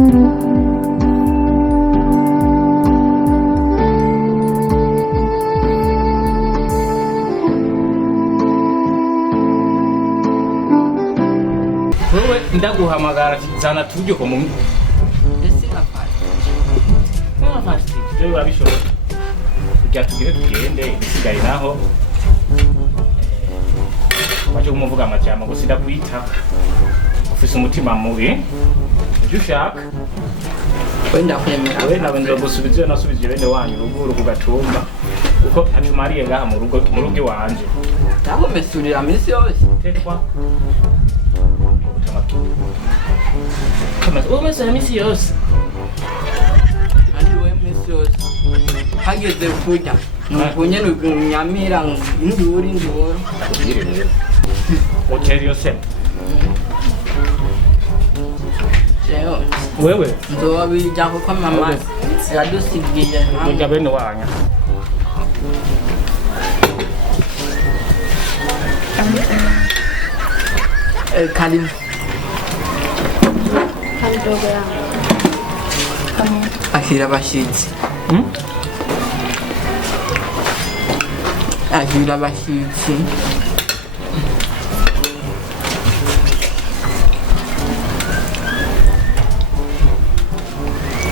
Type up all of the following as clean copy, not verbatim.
Wewe ndaguhamagara zana tujye ko mu ese fast rero urabishobora kujya tugire tugende isigaye naho baje kumuvuga amajyama gusa ndakwita ufise umutima mubi ujye ushaka wenda kwemera we nabanje gusubiza nasubije bene wanyu ruguru ku gatumba uko ntumariye ngaha mu rugo wanje tagomesurira minsi yose tekwa Kama umesema misi yose. Ani we misi yose. Hageze kuja. Nukunye nunyamira nduri. Hotel yose. Jeyo. Wewe Ndoba bija ko mama yadusigiye. Ndoga bene wanya. Kalim. Akira bashitsi. Akira bashitsi.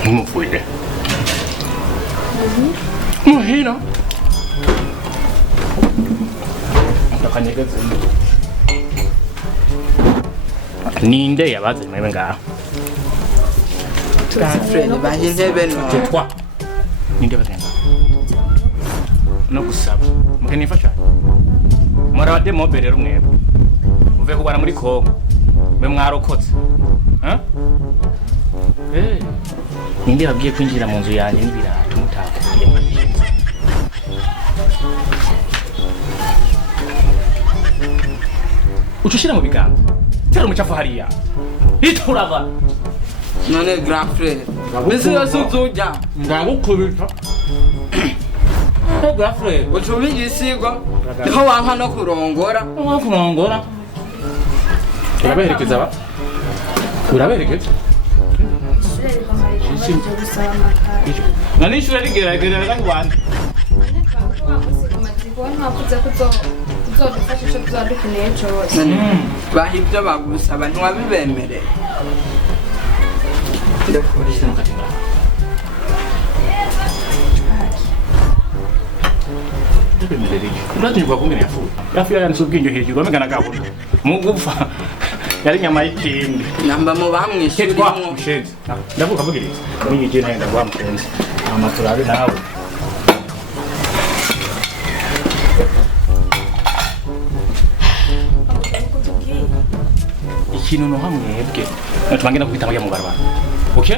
Mufuide. Muhina. Ndakanyegeze. Ninde yabaze mwe ngaho. Friend baje ntebe no. Tekwa. Ninde bazenga. No gusaba. Mugeni fasha. Mora bade mobere rumwe. Uve kubara muri Kongo. Mwe mwarokotse. Ninde babwiye kwinjira mu nzu yanjye n'ibirato mutakuye mwagishinze. Ucushira mu biganza. Tera umucafu hariya. Iturava. None grand frère. Mbese yose uzuja. Ndagukubita. Grand frère. Ucubiye isigwa. Niho wanka no kurongora. Kurongora. Uraberekeza ba? Uraberekeza? Nani shule rigeragera kandi wande. Bahibyo bagusaba ntiwabibemerera. Ndakurishira mukatinga. Ndabemerera. Uratinjwa kumene yafu. Yafu yansu ubwinyo hejuru bamegana gahunda. Mugupfa. Yari nyama y'ikindi. Namba mu bamwishyurira mu mushenzi. Ndavuga mugiriza. Mwinyi naenda kwa mpenzi. Amaturabe nawe. Ikintu no hamwebwe. Natubangena kubitanga mu barabara. Okay?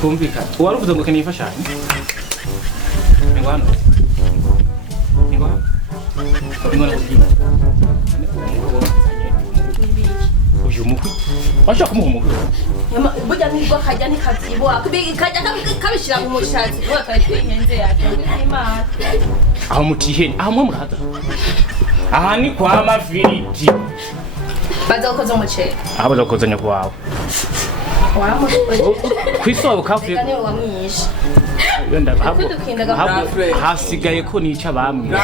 Twumvikana. Waruvuze ngo kanifashanye. Ngwano. Ngwano. Ngwano kugira. Uyumupapa. Ashaka kumuhumuka. Burya nibwo kajya nikazibo kajya kabishira mu mushatsi bakatwenyenze yake n'Imana. Aho mutiheni, aho mwe murahada. Aha ni kwa mafiriti. Bazakoza umuceri. Aho bazakozanya kwawe. Kwisoba kafuye. Kandi wamwishe. Yenda hasigaye ko nica bamwe.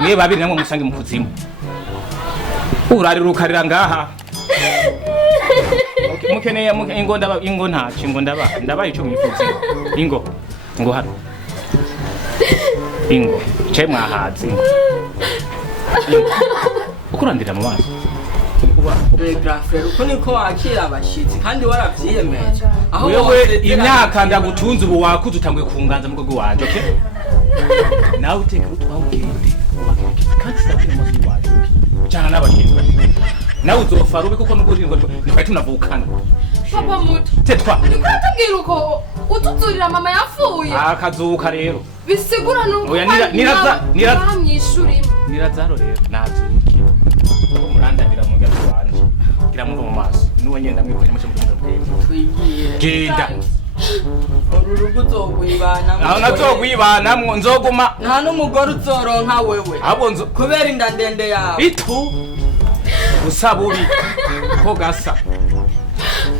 Mwe babiri namwe musange mu kuzimu. Urari rukarira ngaha. Mukeneye ingo ntaci ngo ndabaye ico mwifuza. Ingo hano. Ingo cye mwahazi. Ukurandira mu maso. Uko niko wakira abashitsi kandi waravyiyemeje. Aho wewe imyaka ndagutunze ubu wakuze utanguye kunganza mu rwego wanje, okay? Nawe uteke utwawugende ubakireke kandi sabira mu maso waje. Cyana n'abakinzi. Nawe uzofara ube kuko n'ubwo ngo ni tunavukana. Papa muto. Tetwa. Nikatubwira uko utuzurira mama yapfuye. Akazuka rero. Bisigura nuko bamwishurira. Nirazaro rero nazuki. Murandabira mu gato wanje. Gira mu maso. Nuwe nyenda mwikoje mu cyumba bwenge. Twigiye. Genda. Ururugo uzogwibana. Aho nazogwibana mwo nzoguma. Nta n'umugore uzoronka wewe. Abo nzo kubera inda ndende yawe. Itu. Usabubi ko gasa.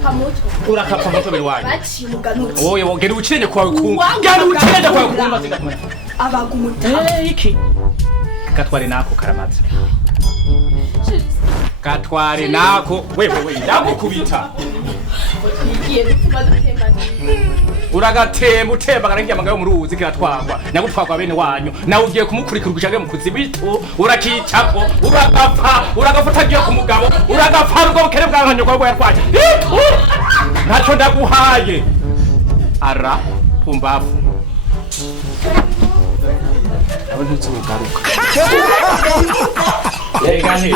Kapa moto. Urakapfa moto birwanyu. Baciye umuganuti. Oye wogera ucirenge kwawe kumva. Gari ucirenge kwawe kumva sigatuma. Abagumuta. Iki. Katware nako karamaza. Katware nako wewe ndagukubita. Igiye bituma dutembana. Uragatemba utemba garangiye amagayo mu ruzi kiratwagwa nagutwagwa bene wanyu nawe ugiye kumukurikira ugushage mu kuzibito urakicako uragafuta giye ku mugabo uragapfa rugo bukere bwankanyo kwa yatwaje ntaco ndaguhaye ara pumbafu nawe ntuzugaruka. Yega he